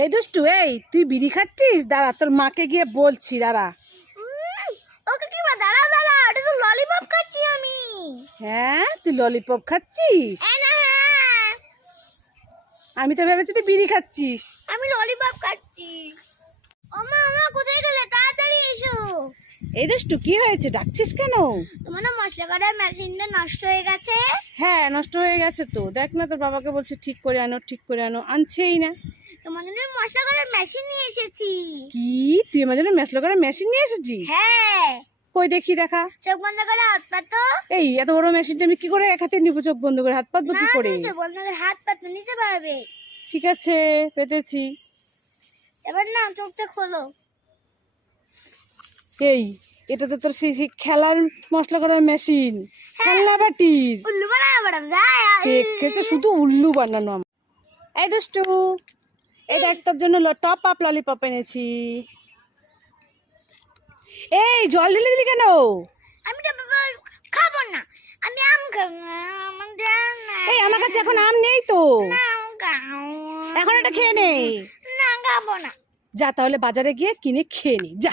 এই দুষ্টু, এই তুই বিড়ি খাচ্ছিস? দাঁড়া, তোর মাকে গিয়ে বলছি, দাঁড়া। ওকে কি মা, দাঁড়াও দাঁড়াও, এটা তো ললিপপ খাচ্ছি আমি। হ্যাঁ, তুই ললিপপ খাচ্ছিস? এই না, হ্যাঁ আমি তো ভেবেছি তুই বিড়ি খাচ্ছিস। আমি ললিপপ খাচ্ছি। ওমা ওমা, কোথায় গেলে? তাড়াতাড়ি এসো। এই দুষ্টু, কি হয়েছে? ডাকছিস কেন? তোমার না মশলা কাটার মেশিনটা নষ্ট হয়ে গেছে। হ্যাঁ, নষ্ট হয়ে গেছে তো। দেখ না, তোর বাবাকে বলছে ঠিক করে আনো, ঠিক করে আনো, আনছেই না। তোমার জন্য মশলা কাটার মেশিন নিয়ে এসেছি। কি, তুই আমার জন্য মশলা করার মেশিন নিয়ে এসেছিস? হ্যাঁ, কই দেখি, দেখা। চোখ বন্ধ করে হাত পাতো। এই এত বড় মেশিনটা আমি কি করে এক হাতে নিবো? চোখ বন্ধ করে হাত পাতবো কি করে? চোখ বন্ধ করে হাত পাতো, নিতে পারবে। ঠিক আছে, পেতেছি। এবার না চোখটা খোলো। এই, এটা তো তোর সেই সেই খেলার মশলা করার মেশিন, খেলনা বাটির। উল্লু বানাবো ম্যাডাম, দেখেছে শুধু উল্লু বানানো আমার। এই দুষ্টু, এই দেখ, তোর জন্য টপ আপ ললিপপ এনেছি। এই, জল ঢেলে দিলি কেন? আমি তো খাবো না, আমি আম খাবো না, আমাদের এই, আমার কাছে এখন আম নেই তো। এখন এটা খেয়ে নে। না খাবো না। যা তাহলে বাজারে গিয়ে কিনে খেয়ে নি, যা।